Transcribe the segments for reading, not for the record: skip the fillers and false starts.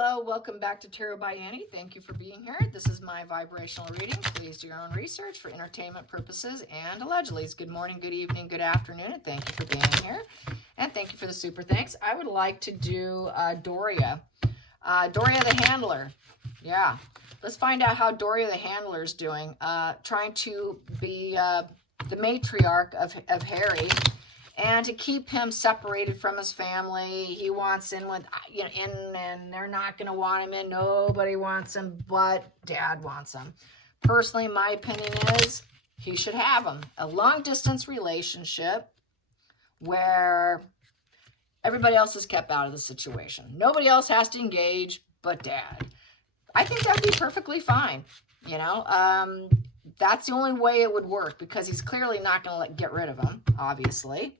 Hello, welcome back to Tarot by Annie. Thank you for being here. This is my vibrational reading. Please do your own research for entertainment purposes and allegedly. Good morning, good evening, good afternoon, and thank you for being here. And thank you for the super thanks. I would like to do Doria. Doria the Handler. Yeah. Let's find out how Doria the Handler is doing. Trying to be the matriarch of Harry. And to keep him separated from his family, he wants in with, and they're not going to want him in. Nobody wants him, but Dad wants him. Personally, my opinion is he should have him. A long-distance relationship where everybody else is kept out of the situation. Nobody else has to engage but Dad. I think that would be perfectly fine. That's the only way it would work because he's clearly not going to get rid of him, obviously.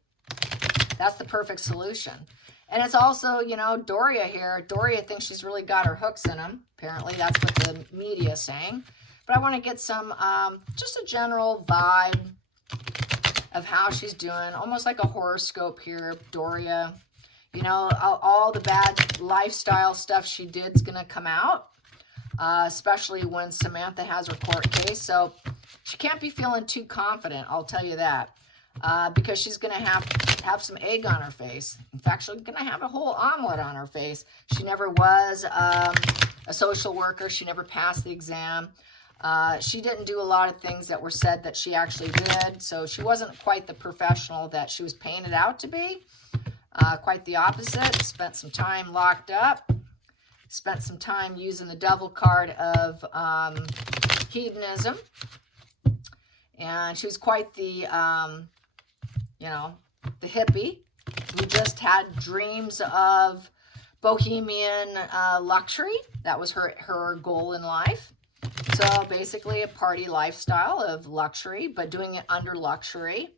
That's the perfect solution. And it's also, Doria here. Doria thinks she's really got her hooks in him. Apparently, that's what the media is saying. But I want to get some, just a general vibe of how she's doing. Almost like a horoscope here, Doria. All the bad lifestyle stuff she did is going to come out. Especially when Samantha has her court case. So she can't be feeling too confident, I'll tell you that. Because she's going to have some egg on her face. In fact, she's going to have a whole omelet on her face. She never was a social worker. She never passed the exam. She didn't do a lot of things that were said that she actually did. So she wasn't quite the professional that she was painted out to be. Quite the opposite. Spent some time locked up. Spent some time using the devil card of hedonism. And she was quite the, the hippie who just had dreams of bohemian luxury. That was her goal in life. So basically a party lifestyle of luxury, but doing it under luxury.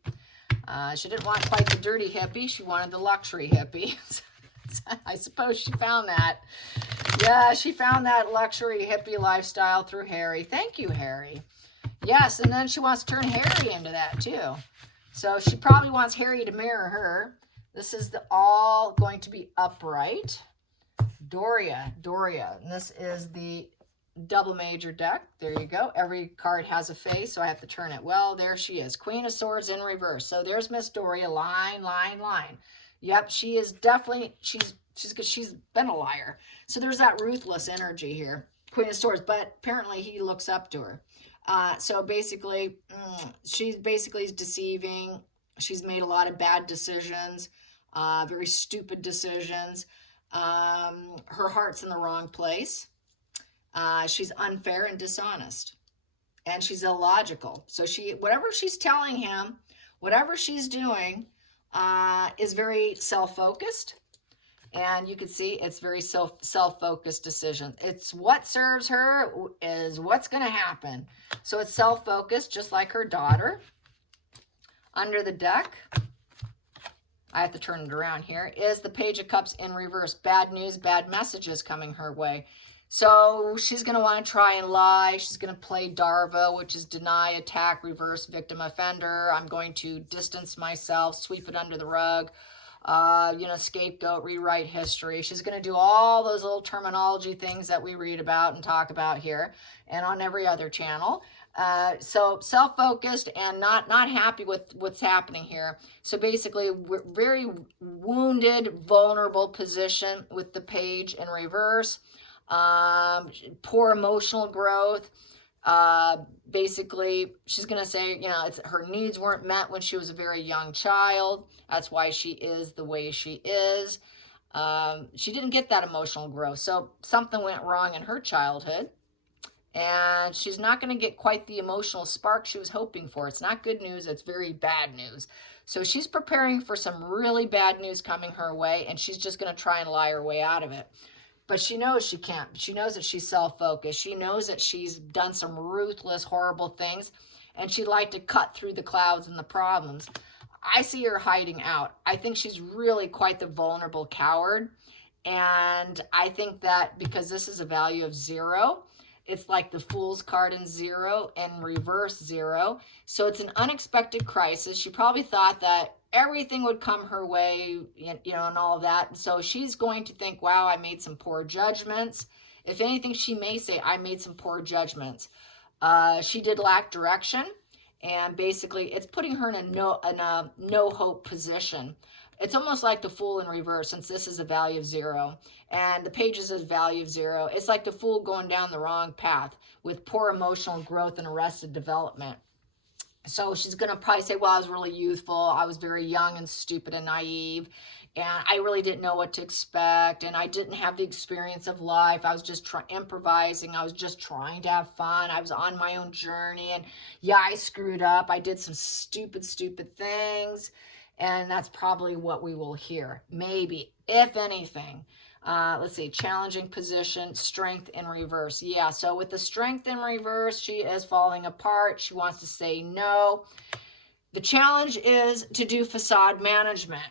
She didn't want quite the dirty hippie. She wanted the luxury hippie. I suppose she found that. Yeah, she found that luxury hippie lifestyle through Harry. Thank you, Harry. Yes, and then she wants to turn Harry into that too. So she probably wants Harry to mirror her. This is all going to be upright. Doria. And this is the double major deck. There you go. Every card has a face, so I have to turn it. Well, there she is. Queen of Swords in reverse. So there's Miss Doria. Line. Yep, she is definitely, she's been a liar. So there's that ruthless energy here. Queen of Swords, but apparently he looks up to her. So basically, she's basically deceiving. She's made a lot of bad decisions, very stupid decisions. Her heart's in the wrong place. She's unfair and dishonest. And she's illogical. So whatever she's telling him, whatever she's doing, is very self-focused. And you can see it's very self-focused decision. It's what serves her is what's going to happen. So it's self-focused, just like her daughter. Under the deck, I have to turn it around here, is the Page of Cups in reverse. Bad news, bad messages coming her way. So she's going to want to try and lie. She's going to play Darva, which is deny, attack, reverse, victim, offender. I'm going to distance myself, sweep it under the rug. Scapegoat, rewrite history. She's going to do all those little terminology things that we read about and talk about here and on every other channel. So self-focused and not happy with what's happening here. So basically, we're very wounded, vulnerable position with the page in reverse. Poor emotional growth. Basically, she's going to say, her needs weren't met when she was a very young child. That's why she is the way she is. She didn't get that emotional growth. So something went wrong in her childhood. And she's not going to get quite the emotional spark she was hoping for. It's not good news. It's very bad news. So she's preparing for some really bad news coming her way. And she's just going to try and lie her way out of it. But she knows she can't. She knows that she's self-focused. She knows that she's done some ruthless, horrible things. And she'd like to cut through the clouds and the problems. I see her hiding out. I think she's really quite the vulnerable coward. And I think that because this is a value of 0, it's like the Fool's card in 0 and reverse 0. So it's an unexpected crisis. She probably thought that everything would come her way, you know, and all of that. So she's going to think, wow, I made some poor judgments. If anything, she may say, I made some poor judgments. She did lack direction, and basically it's putting her in a no hope position. It's almost like the Fool in reverse, since this is a value of 0 and the Pages is value of 0. It's like the Fool going down the wrong path with poor emotional growth and arrested development. So she's going to probably say, well, I was really youthful. I was very young and stupid and naive, and I really didn't know what to expect, and I didn't have the experience of life. I was just improvising. I was just trying to have fun. I was on my own journey, and yeah, I screwed up. I did some stupid things, and that's probably what we will hear, maybe, if anything. Let's see, challenging position, strength in reverse. Yeah, so with the strength in reverse, she is falling apart. She wants to say no. The challenge is to do facade management,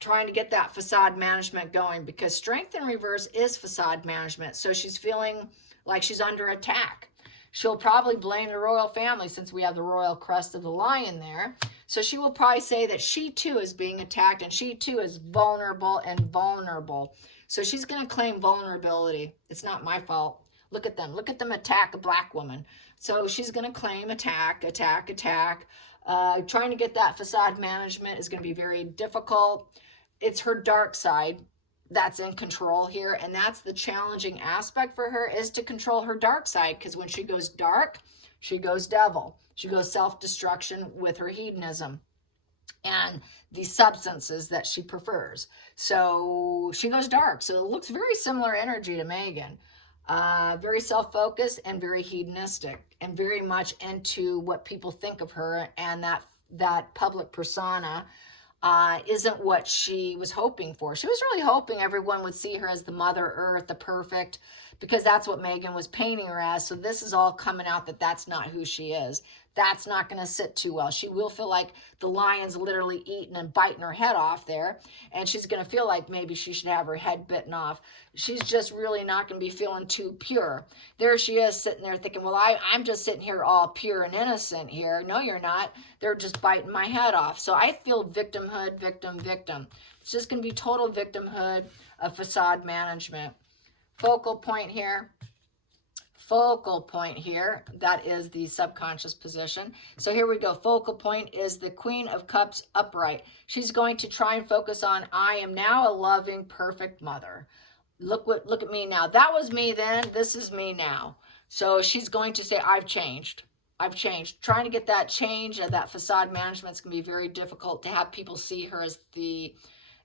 trying to get that facade management going, because strength in reverse is facade management. So she's feeling like she's under attack. She'll probably blame the royal family, since we have the royal crest of the lion there. So she will probably say that she too is being attacked, and she too is vulnerable and vulnerable. So she's going to claim vulnerability. It's not my fault. Look at them. Look at them attack a black woman. So she's going to claim attack. Trying to get that facade management is going to be very difficult. It's her dark side that's in control here, and that's the challenging aspect for her, is to control her dark side, because when she goes dark, she goes devil. She goes self-destruction with her hedonism and the substances that she prefers. So she goes dark. So it looks very similar energy to Megan. Very self-focused and very hedonistic, and very much into what people think of her, and that public persona isn't what she was hoping for. She was really hoping everyone would see her as the Mother Earth, the perfect, because that's what Megan was painting her as. So this is all coming out that that's not who she is. That's not going to sit too well. She will feel like the lion's literally eating and biting her head off there, and she's going to feel like maybe she should have her head bitten off. She's just really not going to be feeling too pure. There she is sitting there thinking, well, I'm just sitting here all pure and innocent here. No, you're not. They're just biting my head off. So I feel victimhood, victim. It's just going to be total victimhood of facade management. Focal point here, that is the subconscious position. So here we go. Focal point is the Queen of Cups upright. She's going to try and focus on, I am now a loving, perfect mother. Look at me now. That was me then. This is me now. So she's going to say, I've changed. Trying to get that change, that facade management is going to be very difficult, to have people see her as the,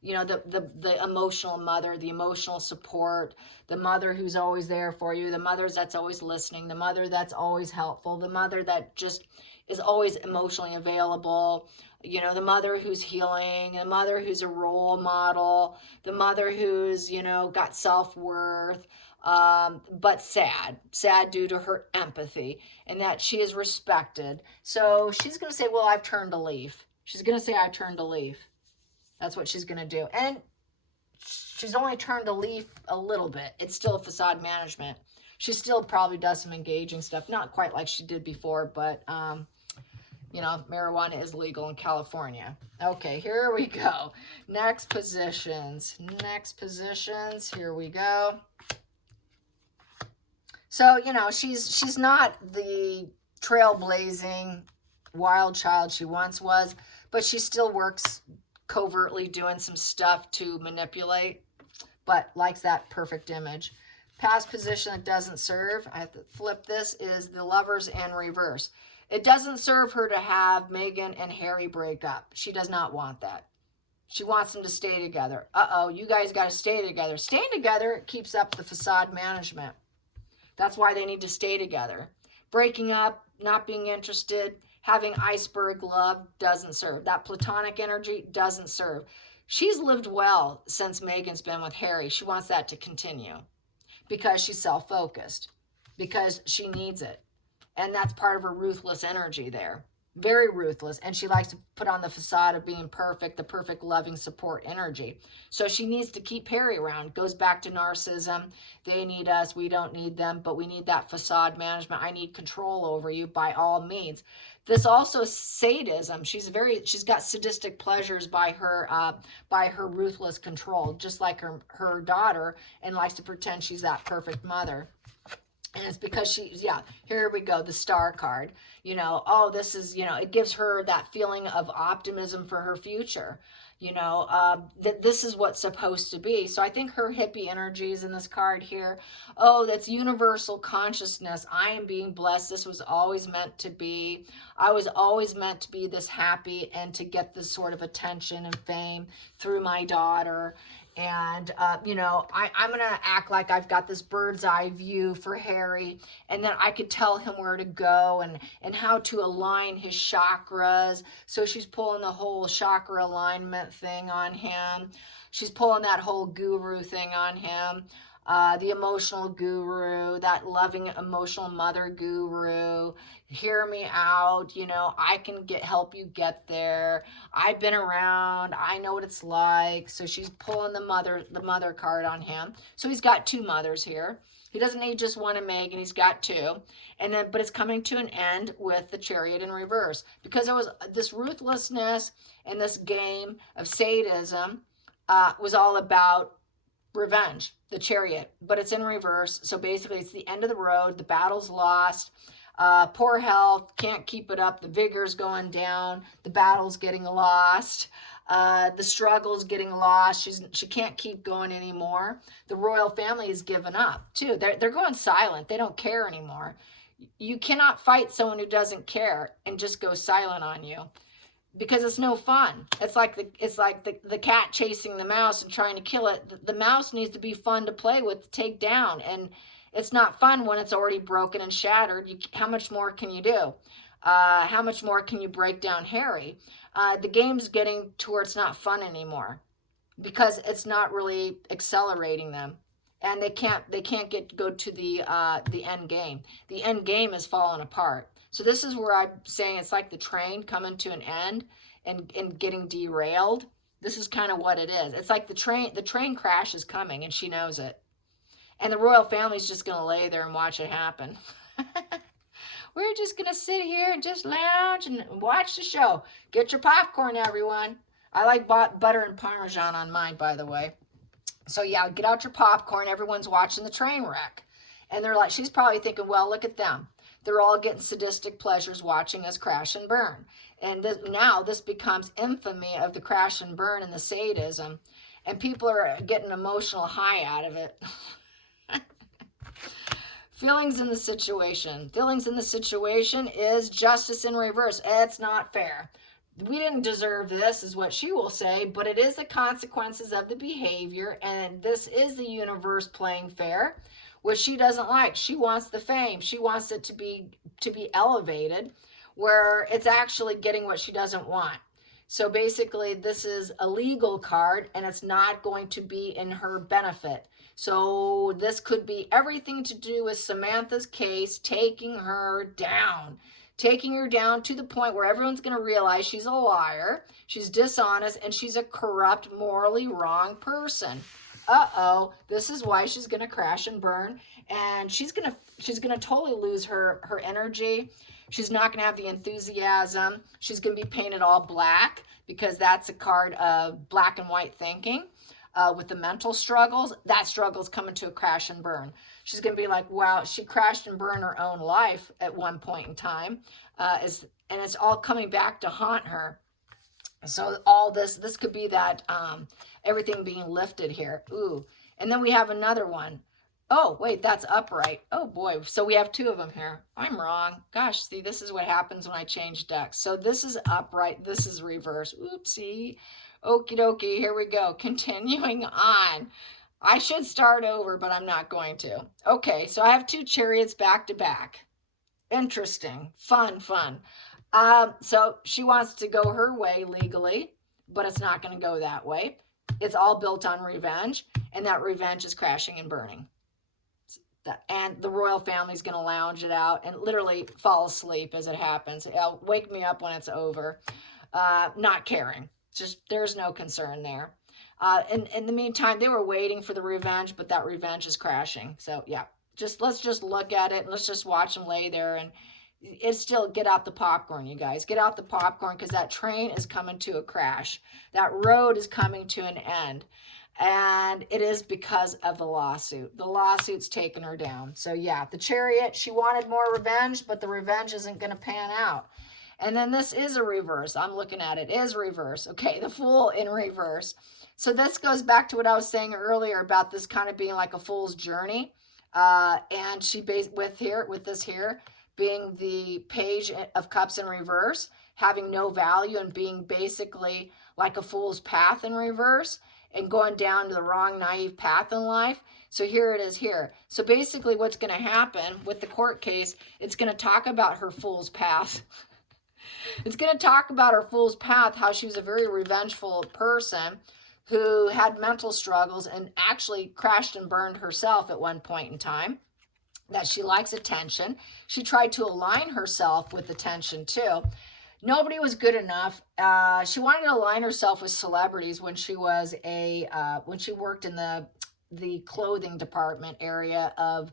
you know, the emotional mother, the emotional support, the mother who's always there for you, the mother that's always listening, the mother that's always helpful, the mother that just is always emotionally available, you know, the mother who's healing, the mother who's a role model, the mother who's, you know, got self-worth, but sad due to her empathy, and that she is respected. So she's going to say, well, I've turned a leaf. She's going to say, I turned a leaf. That's what she's going to do. And she's only turned a leaf a little bit. It's still facade management. She still probably does some engaging stuff. Not quite like she did before, but, you know, marijuana is legal in California. Okay, here we go. Next positions. Here we go. So, you know, she's not the trailblazing wild child she once was, but she still works covertly doing some stuff to manipulate, but likes that perfect image. Past position that doesn't serve, I have to flip this, is the Lovers in reverse. It doesn't serve her to have Megan and Harry break up. She does not want that. She wants them to stay together. You guys got to stay together. Staying together keeps up the facade management. That's why they need to stay together. Breaking up, not being interested, having iceberg love doesn't serve. That platonic energy doesn't serve. She's lived well since Megan's been with Harry. She wants that to continue because she's self-focused, because she needs it. And that's part of her ruthless energy there. Very ruthless. And she likes to put on the facade of being perfect, the perfect loving support energy. So she needs to keep Harry around. Goes back to narcissism. They need us. We don't need them, but we need that facade management. I need control over you by all means. This also is sadism. She's got sadistic pleasures by her ruthless control, just like her daughter, and likes to pretend she's that perfect mother. And it's because here we go, the star card. Oh, this is, it gives her that feeling of optimism for her future. That this is what's supposed to be. So I think her hippie energy is in this card here. Oh, that's universal consciousness. I am being blessed. This was always meant to be. I was always meant to be this happy and to get this sort of attention and fame through my daughter. And, I'm going to act like I've got this bird's eye view for Harry. And then I could tell him where to go and how to align his chakras. So she's pulling the whole chakra alignment thing on him. She's pulling that whole guru thing on him. The emotional guru, that loving emotional mother guru. Hear me out, I can help you get there. I've been around, I know what it's like. So she's pulling the mother card on him. So he's got two mothers here. He doesn't need just one in Megan, he's got two. But it's coming to an end with the Chariot in reverse. Because there was this ruthlessness and this game of sadism was all about revenge, the Chariot, but it's in reverse. So basically it's the end of the road. The battle's lost. Poor health, can't keep it up. The vigor's going down. The battle's getting lost. The struggle's getting lost. She can't keep going anymore. The royal family has given up too. They're going silent. They don't care anymore. You cannot fight someone who doesn't care and just go silent on you, because it's no fun. It's like the cat chasing the mouse and trying to kill it. The mouse needs to be fun to play with, to take down, and it's not fun when it's already broken and shattered. How much more can you do? How much more can you break down Harry? The game's getting to where it's not fun anymore, because it's not really accelerating them, and they can't go to the end game. The end game is falling apart. So this is where I'm saying it's like the train coming to an end and getting derailed. This is kind of what it is. It's like the train crash is coming, and she knows it. And the royal family's just going to lay there and watch it happen. We're just going to sit here and just lounge and watch the show. Get your popcorn, everyone. I like butter and Parmesan on mine, by the way. So yeah, get out your popcorn. Everyone's watching the train wreck. And they're like, she's probably thinking, well, look at them. They're all getting sadistic pleasures watching us crash and burn. And now this becomes infamy of the crash and burn and the sadism. And people are getting emotional high out of it. Feelings in the situation. Feelings in the situation is justice in reverse. It's not fair. We didn't deserve this, is what she will say, but it is the consequences of the behavior, and this is the universe playing fair, which she doesn't like. She wants the fame. She wants it to be elevated, where it's actually getting what she doesn't want. So basically, this is a legal card, and it's not going to be in her benefit. So this could be everything to do with Samantha's case, taking her down to the point where everyone's going to realize she's a liar, she's dishonest, and she's a corrupt, morally wrong person. Uh-oh, this is why she's going to crash and burn, and she's going to totally lose her energy. She's not going to have the enthusiasm. She's going to be painted all black, because that's a card of black and white thinking. With the mental struggles, that struggle's coming to a crash and burn. She's going to be like, wow, she crashed and burned her own life at one point in time. And it's all coming back to haunt her. So all this could be that everything being lifted here. Ooh. And then we have another one. Oh, wait, that's upright. Oh, boy. So we have two of them here. I'm wrong. Gosh, see, this is what happens when I change decks. So this is upright. This is reverse. Oopsie. Okie dokie, here we go. Continuing on. I should start over, but I'm not going to. Okay, so I have two chariots back to back. Interesting. Fun. So she wants to go her way legally, but it's not going to go that way. It's all built on revenge, and that revenge is crashing and burning. And the royal family's going to lounge it out and literally fall asleep as it happens. It'll wake me up when it's over. Not caring. Just, there's no concern there. In the meantime, they were waiting for the revenge, but that revenge is crashing. So yeah, let's just look at it and let's just watch them lay there. And it's still, get out the popcorn, you guys. Get out the popcorn, because that train is coming to a crash. That road is coming to an end. And it is because of the lawsuit. The lawsuit's taken her down. So yeah, the Chariot, she wanted more revenge, but the revenge isn't going to pan out. And then this is a reverse. I'm looking at it. It is reverse. Okay, the Fool in reverse. So this goes back to what I was saying earlier about this kind of being like a fool's journey. And she with this here being the Page of Cups in reverse, having no value and being basically like a fool's path in reverse, and going down to the wrong, naive path in life. So here it is here. So basically what's going to happen with the court case, it's going to talk about her fool's path. It's going to talk about her fool's path, how she was a very revengeful person who had mental struggles and actually crashed and burned herself at one point in time, that she likes attention. She tried to align herself with attention too. Nobody was good enough. She wanted to align herself with celebrities when she was when she worked in the clothing department area of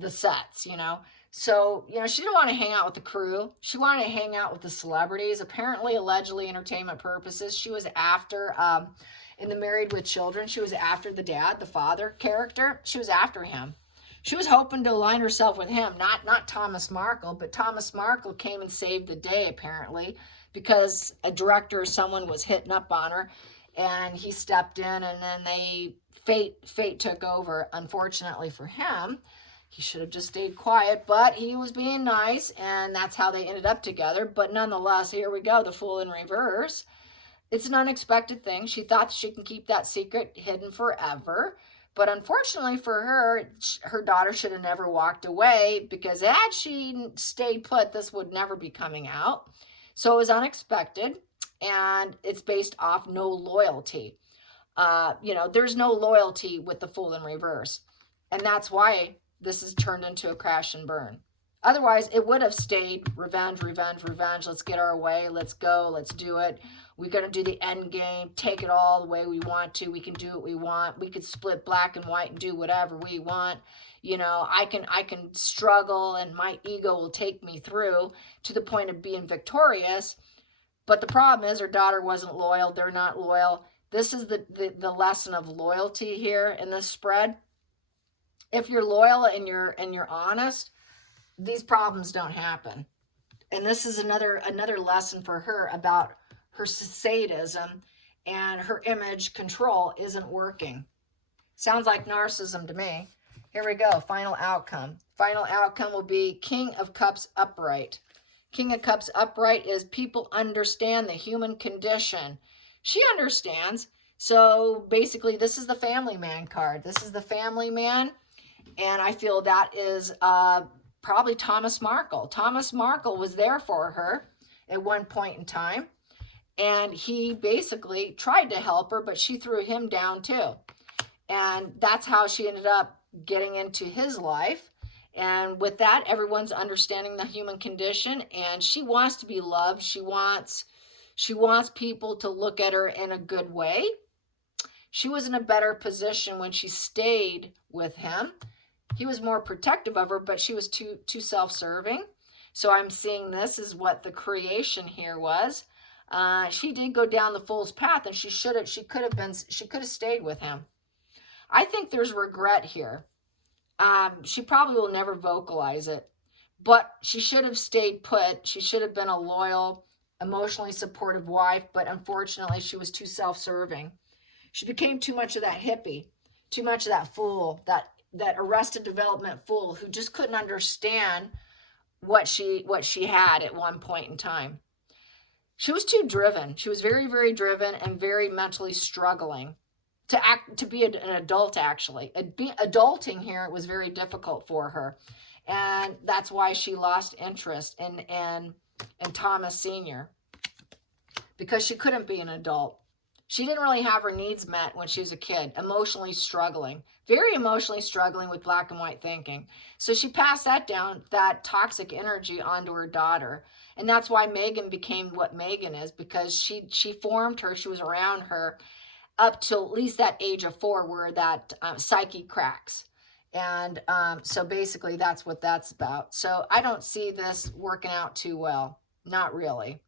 the sets, you know. So, you know, she didn't want to hang out with the crew. She wanted to hang out with the celebrities. Apparently, allegedly, entertainment purposes. She was after, in the Married with Children, she was after the dad, the father character. She was after him. She was hoping to align herself with him, not Thomas Markle, but Thomas Markle came and saved the day, apparently, because a director or someone was hitting up on her, and he stepped in, and then fate took over. Unfortunately for him, he should have just stayed quiet, but he was being nice, and that's how they ended up together. But nonetheless, here we go, the Fool in reverse. It's an unexpected thing. She thought she can keep that secret hidden forever. But unfortunately for her, her daughter should have never walked away, because had she stayed put, this would never be coming out. So it was unexpected, and it's based off no loyalty. You know, there's no loyalty with the Fool in reverse. And that's why this is turned into a crash and burn. Otherwise, it would have stayed revenge, revenge, revenge. Let's get our way. Let's go. Let's do it. We're going to do the end game, take it all the way we want to. We can do what we want. We could split black and white and do whatever we want. You know, I can struggle, and my ego will take me through to the point of being victorious. But the problem is her daughter wasn't loyal. They're not loyal. This is the lesson of loyalty here in this spread. If you're loyal and you're honest, these problems don't happen. And this is another lesson for her about her sadism, and her image control isn't working. Sounds like narcissism to me. Here we go. Final outcome. Final outcome will be King of Cups upright. King of Cups upright is people understand the human condition. She understands. So basically, this is the family man card. This is the family man. And I feel that is probably Thomas Markle. Thomas Markle was there for her at one point in time. And he basically tried to help her, but she threw him down too. And that's how she ended up getting into his life. And with that, everyone's understanding the human condition. And she wants to be loved. She wants people to look at her in a good way. She was in a better position when she stayed with him. He was more protective of her, but she was too self-serving. So I'm seeing this is what the creation here was. She did go down the fool's path, and she could have stayed with him. I think there's regret here. She probably will never vocalize it, but she should have stayed put. She should have been a loyal, emotionally supportive wife, but unfortunately she was too self-serving. She became too much of that hippie, too much of that fool, that arrested development fool who just couldn't understand what she had at one point in time. She was too driven. She was very, very driven and very mentally struggling to be an adult, actually. Adulting here was very difficult for her. And that's why she lost interest in Thomas Sr., because she couldn't be an adult. She didn't really have her needs met when she was a kid, emotionally struggling, very emotionally struggling with black and white thinking. So she passed that down, that toxic energy, onto her daughter. And that's why Megan became what Megan is, because she formed her, she was around her up till at least that age of 4 where that psyche cracks. And so basically that's what that's about. So I don't see this working out too well. Not really.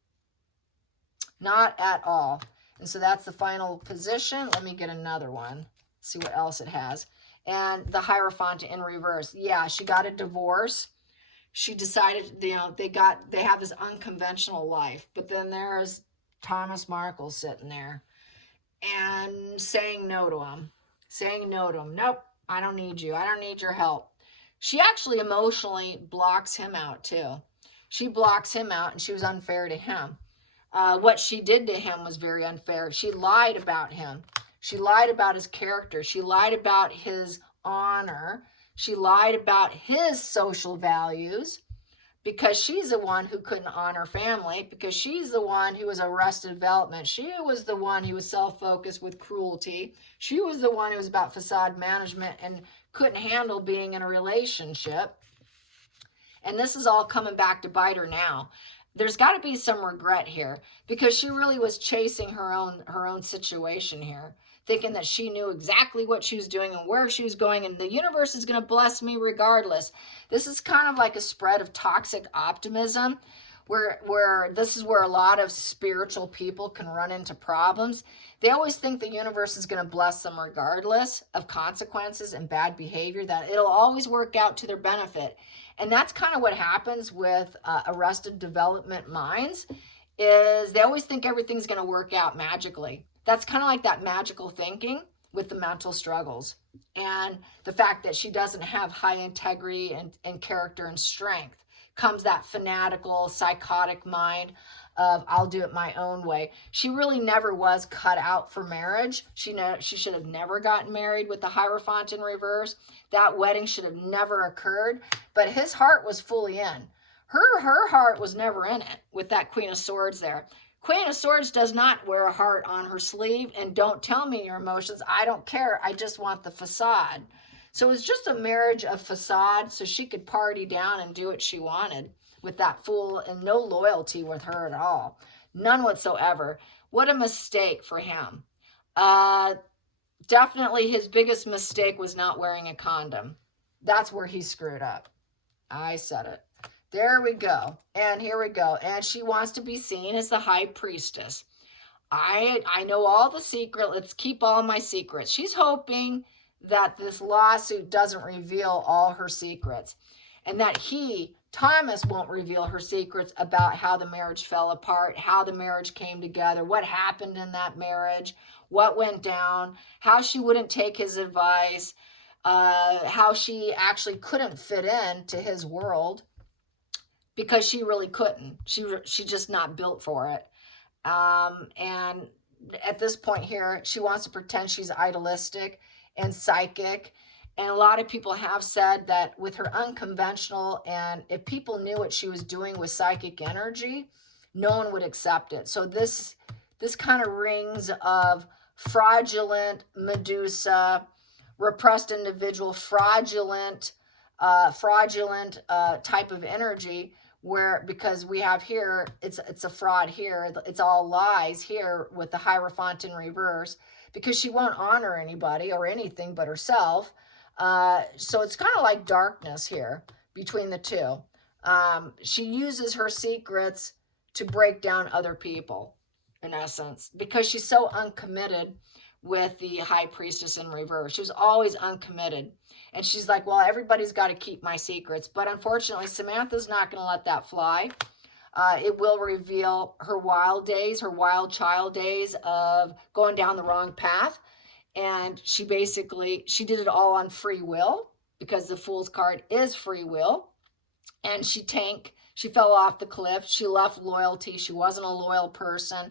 Not at all. And so that's the final position. Let me get another one. See what else it has. And the Hierophant in reverse. Yeah, she got a divorce. She decided, you know, they have this unconventional life. But then there's Thomas Markle sitting there and saying no to him. Saying no to him. Nope, I don't need you. I don't need your help. She actually emotionally blocks him out too. She blocks him out, and she was unfair to him. What she did to him was very unfair. She lied about him. She lied about his character. She lied about his honor. She lied about his social values, because she's the one who couldn't honor family, because she's the one who was arrested development. She was the one who was self-focused with cruelty. She was the one who was about facade management and couldn't handle being in a relationship. And this is all coming back to bite her now. There's got to be some regret here, because she really was chasing her own situation here, thinking that she knew exactly what she was doing and where she was going, and the universe is going to bless me regardless. This is kind of like a spread of toxic optimism, where this is where a lot of spiritual people can run into problems. They always think the universe is going to bless them regardless of consequences and bad behavior, that it'll always work out to their benefit. And that's kind of what happens with arrested development minds, is they always think everything's going to work out magically. That's kind of like that magical thinking with the mental struggles. And the fact that she doesn't have high integrity and character and strength, comes that fanatical, psychotic mind of, I'll do it my own way. She really never was cut out for marriage. She should have never gotten married with the Hierophant in reverse. That wedding should have never occurred. But his heart was fully in. Her heart was never in it with that Queen of Swords there. Queen of Swords does not wear a heart on her sleeve, and don't tell me your emotions. I don't care. I just want the facade. So it was just a marriage of facade so she could party down and do what she wanted with that fool, and no loyalty with her at all. None whatsoever. What a mistake for him. Definitely his biggest mistake was not wearing a condom. That's where he screwed up. I said it. There we go. And here we go. And she wants to be seen as the high priestess. I know all the secret. Let's keep all my secrets. She's hoping that this lawsuit doesn't reveal all her secrets, and that Thomas, won't reveal her secrets about how the marriage fell apart, how the marriage came together, what happened in that marriage, what went down, how she wouldn't take his advice, how she actually couldn't fit in to his world, because she really couldn't. She just not built for it. And at this point here, she wants to pretend she's idealistic and psychic. And a lot of people have said that with her unconventional, and if people knew what she was doing with psychic energy, no one would accept it. So this kind of rings of fraudulent Medusa, repressed individual, fraudulent type of energy, where, because we have here, it's a fraud here, it's all lies here with the Hierophant in reverse, because she won't honor anybody or anything but herself. So it's kind of like darkness here between the two. She uses her secrets to break down other people, in essence, because she's so uncommitted with the High Priestess in reverse. She was always uncommitted. And she's like, well, everybody's got to keep my secrets. But unfortunately, Samantha's not going to let that fly. It will reveal her wild days, her wild child days of going down the wrong path. And she did it all on free will, because the Fool's card is free will. And she fell off the cliff. She left loyalty. She wasn't a loyal person.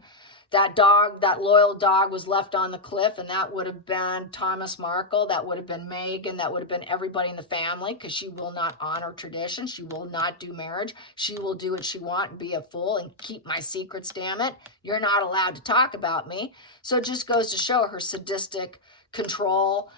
That dog, that loyal dog, was left on the cliff, and that would have been Thomas Markle, that would have been Megan, that would have been everybody in the family, because she will not honor tradition. She will not do marriage. She will do what she wants and be a fool and keep my secrets, damn it. You're not allowed to talk about me. So it just goes to show her sadistic control,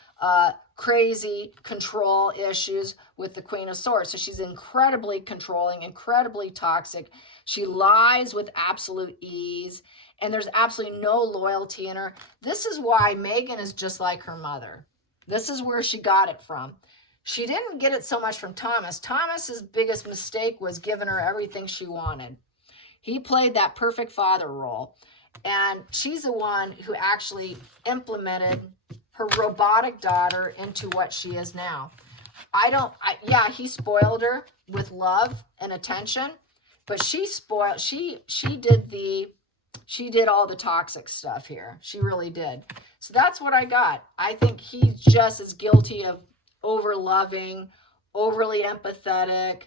crazy control issues with the Queen of Swords. So she's incredibly controlling, incredibly toxic. She lies with absolute ease, and there's absolutely no loyalty in her. This is why Megan is just like her mother. This is where she got it from. She didn't get it so much from Thomas. Thomas's biggest mistake was giving her everything she wanted. He played that perfect father role, and she's the one who actually implemented her robotic daughter into what she is now. Yeah, he spoiled her with love and attention, but she did all the toxic stuff here. She really did. So that's what I got. I think he's just as guilty of over loving, overly empathetic,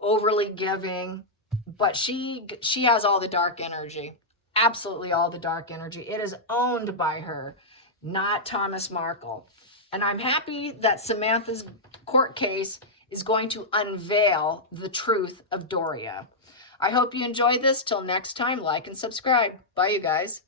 overly giving, but she has all the dark energy. Absolutely all the dark energy. It is owned by her, not Thomas Markle. And I'm happy that Samantha's court case is going to unveil the truth of Doria. I hope you enjoyed this. Till next time, like and subscribe. Bye, you guys.